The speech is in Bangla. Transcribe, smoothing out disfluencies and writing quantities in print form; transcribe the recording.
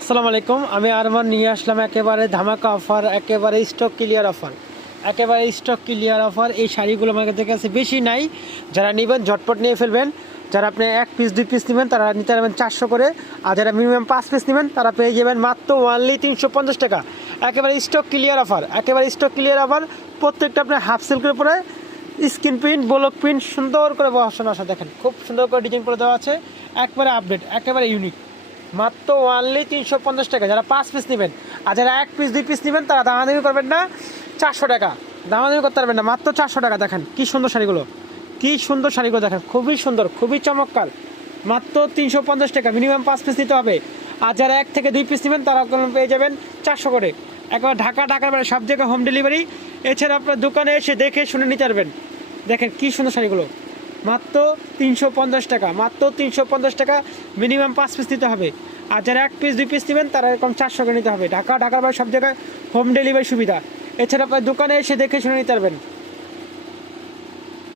আসসালামু আলাইকুম, আমি আরমান নিয়ে আসলাম একেবারে ধামাকা অফার, একেবারে স্টক ক্লিয়ার অফার, একেবারে স্টক ক্লিয়ার অফার। এই শাড়িগুলো আমার কাছে বেশি নাই, যারা নেবেন ঝটপট নিয়ে ফেলবেন। যারা আপনি 1 পিস 2 পিস নেবেন তারা নিতে পারবেন 400 করে, আর যারা মিনিমাম 5 পিস নেবেন তারা পেয়ে যাবেন মাত্র অনলি 350 টাকা। একেবারে স্টক ক্লিয়ার অফার, একেবারে স্টক ক্লিয়ার অফার। প্রত্যেকটা আপনার হাফ সিল্কের উপরে স্ক্রিন প্রিন্ট, ব্লক প্রিন্ট সুন্দর করে বসানো আসা, দেখেন খুব সুন্দর করে ডিজাইন করে দেওয়া আছে। একবারে আপডেট, একেবারে ইউনিক, মাত্র অনলি 350 টাকা। যারা 5 পিস নেবেন, আর যারা 1 পিস 2 পিস নেবেন তারা দামাদামি করবেন না, 400 টাকা দামাদামি করতে পারবেন না, মাত্র 400 টাকা। দেখেন কি সুন্দর শাড়িগুলো, কি সুন্দর শাড়িগুলো দেখেন, খুবই সুন্দর, খুবই চমৎকার। মাত্র 350 টাকা, মিনিমাম 5 পিস নিতে হবে। আর যারা 1 থেকে 2 পিস নেবেন তারা পেয়ে যাবেন 400 করে। একবার ঢাকার বাইরে সব জায়গায় হোম ডেলিভারি। এছাড়া আপনার দোকানে এসে দেখে শুনে নিতে পারবেন। দেখেন কি সুন্দর শাড়িগুলো, মাত্র 350 টাকা, মাত্র 350 টাকা। মিনিমাম 5 পিস নিতে হবে। আর যারা 1 পিস 2 পিস নেবেন তারা এরকম 400 করে নিতে হবে। ঢাকার বাইরে সব জায়গায় হোম ডেলিভারি সুবিধা। এছাড়া আপনার দোকানে এসে দেখে শুনে নিতে পারবেন।